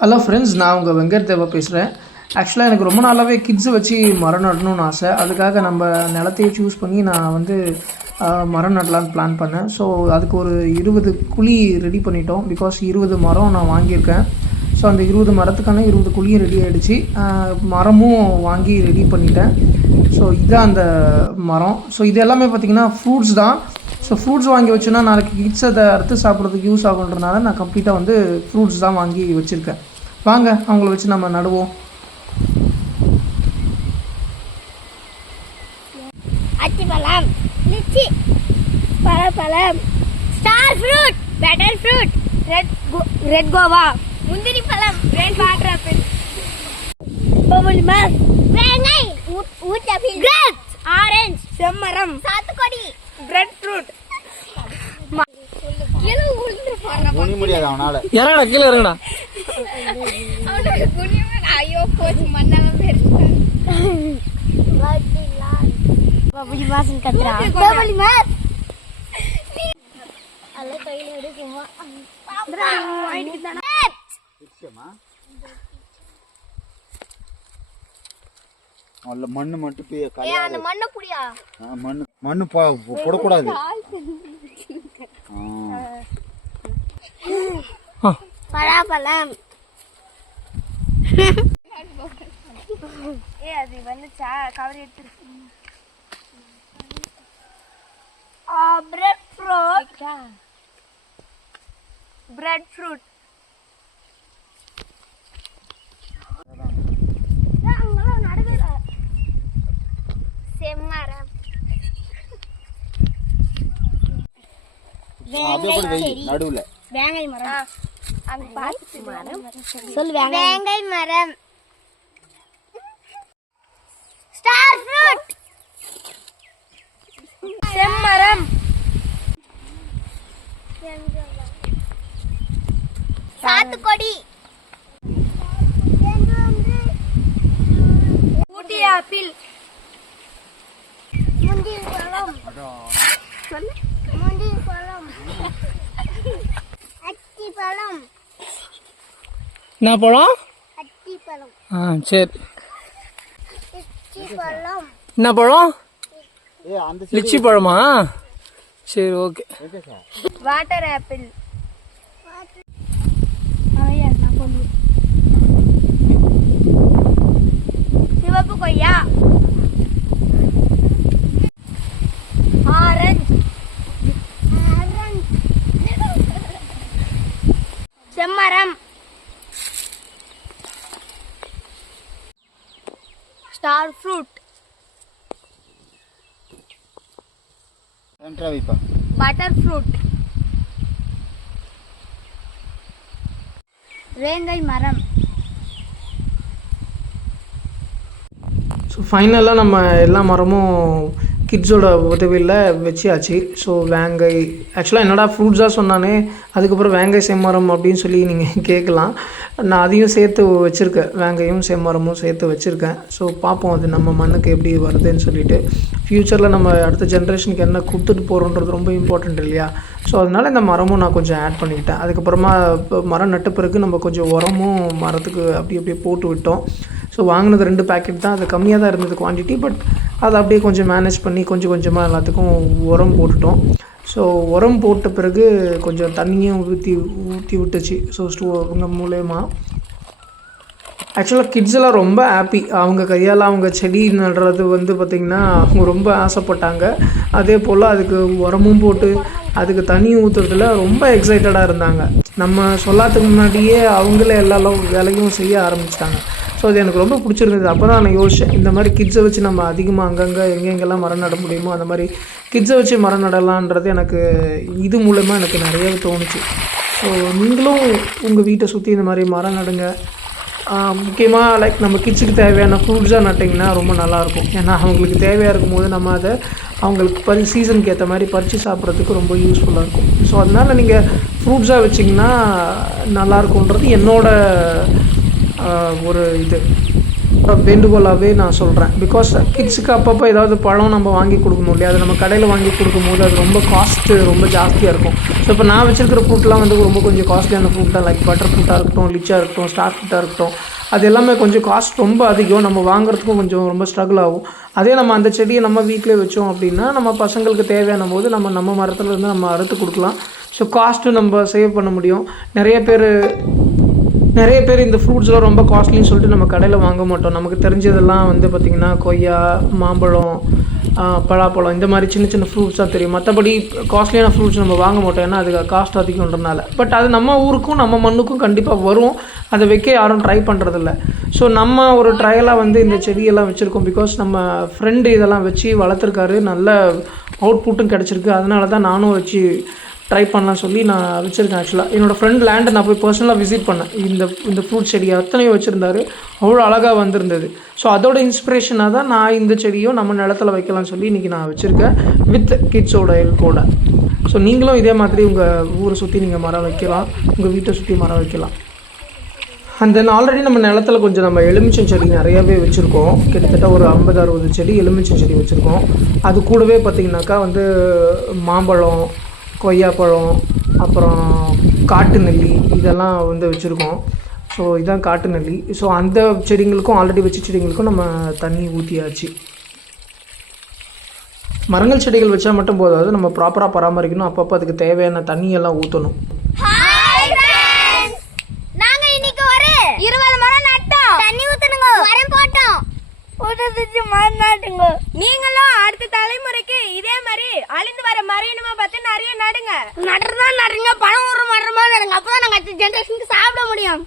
Hello friends, நான் உங்கள் வெங்கட் தேவா பேசுகிறேன். ஆக்சுவலாக எனக்கு ரொம்ப நாளாகவே கிட்ஸை வச்சு மரம் நடணும்னு ஆசை. அதுக்காக நம்ம நிலத்தையே சூஸ் பண்ணி நான் வந்து மரம் நடலான்னு பிளான் பண்ணேன். ஸோ அதுக்கு ஒரு 20 குழி ரெடி பண்ணிட்டோம். பிகாஸ் 20 மரம் நான் வாங்கியிருக்கேன். ஸோ அந்த 20 மரத்துக்கான 20 குழியும் ரெடி ஆகிடுச்சு. மரமும் வாங்கி ரெடி பண்ணிட்டேன். ஸோ இதுதான் அந்த மரம். ஸோ இது எல்லாமே பார்த்திங்கன்னா ஃப்ரூட்ஸ் தான். ஸோ ஃப்ரூட்ஸ் வாங்கி வச்சோன்னா நாளைக்கு கிட்ஸ் அதை அறுத்து சாப்பிட்றதுக்கு யூஸ் ஆகுன்றதுனால நான் கம்ப்ளீட்டாக வந்து ஃப்ரூட்ஸ் தான் வாங்கி வச்சுருக்கேன். வாங்க அவங்கள வச்சு நம்ம நடுவோம். அத்திப்பழம், லிச்சி, பழப்பழம், star fruit, butter fruit, red guava, முந்திரி பழம், ரெட் வாட்டர் ஆப்பிள், பபுள் மஸ், வேங்கை, ஊட்டப்பிள், கிரேப்ஸ், ஆரஞ்சு, செம்மரம், சாத்துக்குடி, பிரெட் ஃப்ரூட். கீழே விழுந்து போறா. முனி முடியாது அவனால. இறங்கடா, கீழே இறங்கடா. அவனுக்கு புனிமே ஐயோ போச்சு மண்ணெல்லாம் பெருசு. பபுள் மாஸ்னு கத்துறா. Bubble mass. அல்ல கையில எடுக்குமா. அம்மா வாங்கிட்டு தானே. பிச்சமா. அல்ல மண்ணு மட்டும் பே கலர். ஏய் அந்த மண்ணை புடியா. மண்ணு போட கூடாது. பழாப்பழம். ஏய் அது வந்துச்சா கவர் எடுத்து. Bread fruit. Bread fruit. செம்மரம். நடுவுல வேங்கை மரம். அந்த பாத்து மரம் சொல்லு. வேங்கை மரம். Star fruit. செம்மரம். சாத்துக்குடி. ஊட்டி ஆப்பிள். முந்திரி பழம். சொல்லு. முந்திரி பழம். அத்தி பழம். என்ன பழம்? அத்தி பழம். சரி. லிச்சி பழம். என்ன பழம்? அந்த லிச்சி பழமா? சரி, ஓகே. Water apple. சிவப்பு கொய்யா. ஆரஞ்சு. செம்மரம். Star fruit. Butter fruit. வேங்கை மரம். ஸோ ஃபைனலாக நம்ம எல்லா மரமும் கிட்ஸோட உதவியில் வச்சியாச்சு. ஸோ வேங்கை ஆக்சுவலாக என்னடா ஃப்ரூட்ஸாக சொன்னானே, அதுக்கப்புறம் வேங்கை செம்மரம் அப்படின்னு சொல்லி நீங்கள் கேட்கலாம். நான் அதையும் சேர்த்து வச்சுருக்கேன், வேங்கையும் செம்மரமும் சேர்த்து வச்சுருக்கேன். ஸோ பார்ப்போம் அது நம்ம மண்ணுக்கு எப்படி வருதுன்னு சொல்லிட்டு. ஃப்யூச்சரில் நம்ம அடுத்த ஜென்ரேஷனுக்கு என்ன கொடுத்துட்டு போகிறோன்றது ரொம்ப இம்பார்ட்டண்ட் இல்லையா? ஸோ அதனால் இந்த மரமும் நான் கொஞ்சம் ஆட் பண்ணிக்கிட்டேன். அதுக்கப்புறமா இப்போ மரம் நட்ட பிறகு நம்ம கொஞ்சம் உரமும் மரத்துக்கு அப்படியே போட்டு விட்டோம். ஸோ வாங்கினது 2 பேக்கெட் தான், அது கம்மியாக தான் இருந்தது குவான்டிட்டி. பட் அதை அப்படியே கொஞ்சம் மேனேஜ் பண்ணி கொஞ்சம் கொஞ்சமாக எல்லாத்துக்கும் உரம் போட்டுட்டோம். ஸோ உரம் போட்ட பிறகு கொஞ்சம் தண்ணியும் ஊற்றி விட்டுச்சு. ஸோ அவங்க மூலயமா ஆக்சுவலாக கிட்ஸ் எல்லாம் ரொம்ப ஹாப்பி. அவங்க கையால் அவங்க செடி நடுறது வந்து பார்த்திங்கன்னா அவங்க ரொம்ப ஆசைப்பட்டாங்க. அதே போல் அதுக்கு உரமும் போட்டு அதுக்கு தண்ணியும் ஊற்றுறதுல ரொம்ப எக்ஸைட்டடாக இருந்தாங்க. நம்ம சொல்லாததுக்கு முன்னாடியே அவங்களே எல்லா வேலையும் செய்ய ஆரம்பிச்சிட்டாங்க. ஸோ அது எனக்கு ரொம்ப பிடிச்சிருந்தது. அப்போ தான் நான் யோசித்தேன், இந்த மாதிரி கிட்ஸை வச்சு நம்ம அதிகமாக அங்கங்கே எங்கெங்கெல்லாம் மரம் நட முடியுமோ அந்த மாதிரி கிட்ஸை வச்சு மரம் நடலான்றது எனக்கு இது மூலமா எனக்கு நிறையவே தோணுச்சு. ஸோ நீங்களும் உங்கள் வீட்டை சுற்றி இந்த மாதிரி மரம் நடுங்க. முக்கியமாக லைக் நம்ம கிட்ஸுக்கு தேவையான ஃப்ரூட்ஸாக நட்டிங்கன்னா ரொம்ப நல்லாயிருக்கும். ஏன்னா அவங்களுக்கு தேவையாக இருக்கும்போது நம்ம அதை அவங்களுக்கு சீசனுக்கு ஏற்ற மாதிரி பறித்து சாப்பிட்றதுக்கு ரொம்ப யூஸ்ஃபுல்லாக இருக்கும். ஸோ அதனால் நீங்கள் ஃப்ரூட்ஸாக வச்சிங்கன்னா நல்லாயிருக்குன்றது என்னோட ஒரு இது. வேண்டுகோளாகவே நான் சொல்கிறேன். பிகாஸ் கிட்ஸுக்கு அப்பப்போ ஏதாவது பழம் நம்ம வாங்கி கொடுக்கணும் இல்லையா, அது நம்ம கடையில் வாங்கி கொடுக்கும்போது அது ரொம்ப காஸ்ட்டு ரொம்ப ஜாஸ்தியாக இருக்கும். ஸோ இப்போ நான் வச்சுருக்கிற ஃப்ரூட்லாம் வந்து ரொம்ப கொஞ்சம் காஸ்ட்லியான ஃப்ரூட் தான். லைக் பட்டர் ஃப்ரூட்டாக இருக்கட்டும், லிச்சாக இருக்கட்டும், ஸ்டார் ஃப்ரூட்டாக இருக்கட்டும், அது எல்லாமே கொஞ்சம் காஸ்ட் ரொம்ப அதிகம். நம்ம வாங்குறதுக்கும் கொஞ்சம் ரொம்ப ஸ்ட்ரகிள் ஆகும். அதே நம்ம அந்த செடியை நம்ம வீட்டிலே வச்சோம் அப்படின்னா நம்ம பசங்களுக்கு தேவையான போது நம்ம மரத்துலேருந்து நம்ம அறுத்து கொடுக்கலாம். ஸோ காஸ்ட்டு நம்ம சேவ் பண்ண முடியும். நிறைய பேர் இந்த ஃப்ரூட்ஸ்லாம் ரொம்ப காஸ்ட்லின்னு சொல்லிட்டு நம்ம கடையில் வாங்க மாட்டோம். நமக்கு தெரிஞ்சதெல்லாம் வந்து பார்த்திங்கன்னா கொய்யா, மாம்பழம், பலாப்பழம், இந்த மாதிரி சின்ன சின்ன ஃப்ரூட்ஸ் தான் தெரியும். மற்றபடி காஸ்ட்லியான ஃப்ரூட்ஸ் நம்ம வாங்க மாட்டோம், ஏன்னா அதுக்கு காஸ்ட் அதிகன்றனால. பட் அது நம்ம ஊருக்கும் நம்ம மண்ணுக்கும் கண்டிப்பாக வரும். அதை வைக்க யாரும் ட்ரை பண்ணுறதில்ல. ஸோ நம்ம ஒரு ட்ரையலாக வந்து இந்த செடியெல்லாம் வச்சுருக்கோம். பிகாஸ் நம்ம ஃப்ரெண்டு இதெல்லாம் வச்சு வளர்த்துருக்காரு, நல்ல அவுட்புட்டும் கிடச்சிருக்கு. அதனால தான் நானும் வச்சு ட்ரை பண்ணலாம் சொல்லி நான் வச்சுருக்கேன். ஆக்சுவலாக என்னோடய ஃப்ரெண்ட் லேண்டை நான் போய் பர்சனலாக விசிட் பண்ணேன். இந்த ஃப்ரூட் செடியை அத்தனையும் வச்சுருந்தாரு, அவ்வளோ அழகாக வந்திருந்தது. ஸோ அதோட இன்ஸ்பிரேஷனாக தான் நான் இந்த செடியும் நம்ம நிலத்தில் வைக்கலாம்னு சொல்லி இன்றைக்கி நான் வச்சுருக்கேன், வித் கிட்ஸோட ஹெல்ப்போட. ஸோ நீங்களும் இதே மாதிரி உங்கள் ஊரை சுற்றி நீங்கள் மரம் வைக்கலாம், உங்கள் வீட்டை சுற்றி மரம் வைக்கலாம். அண்ட் தென் ஆல்ரெடி நம்ம நிலத்தில் கொஞ்சம் நம்ம எலுமிச்சம் செடி நிறையாவே வச்சுருக்கோம். கிட்டத்தட்ட ஒரு 50-60 செடி எலுமிச்சம் செடி வச்சுருக்கோம். அது கூடவே பார்த்திங்கனாக்கா வந்து மாம்பழம், கொய்யாப்பழம், அப்புறம் காட்டு நெல்லி, இதெல்லாம் வந்து வச்சுருக்கோம். ஸோ இதுதான் காட்டு நெல்லி. ஸோ அந்த செடிங்களுக்கும் ஆல்ரெடி வச்ச செடிங்களுக்கும் நம்ம தண்ணி ஊற்றியாச்சு. மரங்கள் செடிகள் வச்சா மட்டும் போதாது, நம்ம ப்ராப்பராக பராமரிக்கணும். அப்பப்போ அதுக்கு தேவையான தண்ணியெல்லாம் ஊற்றணும். நாங்கள் இன்னைக்கு ஒரு 20 மரம் நட்டோம், தண்ணி ஊற்றணுங்க, மரம் போட்டோம், மரம் நாட்டுங்க. நீங்களும் அடுத்த தலைமுறைக்கு இதே மாதிரி அழிந்து வர மரம் பார்த்து நிறைய நடுங்க. நடுங்க, பணம் ஒரு மரமா நடுங்க. அப்பதான் நாங்க அடுத்த ஜெனரேஷனுக்கு சாப்பிட முடியும்.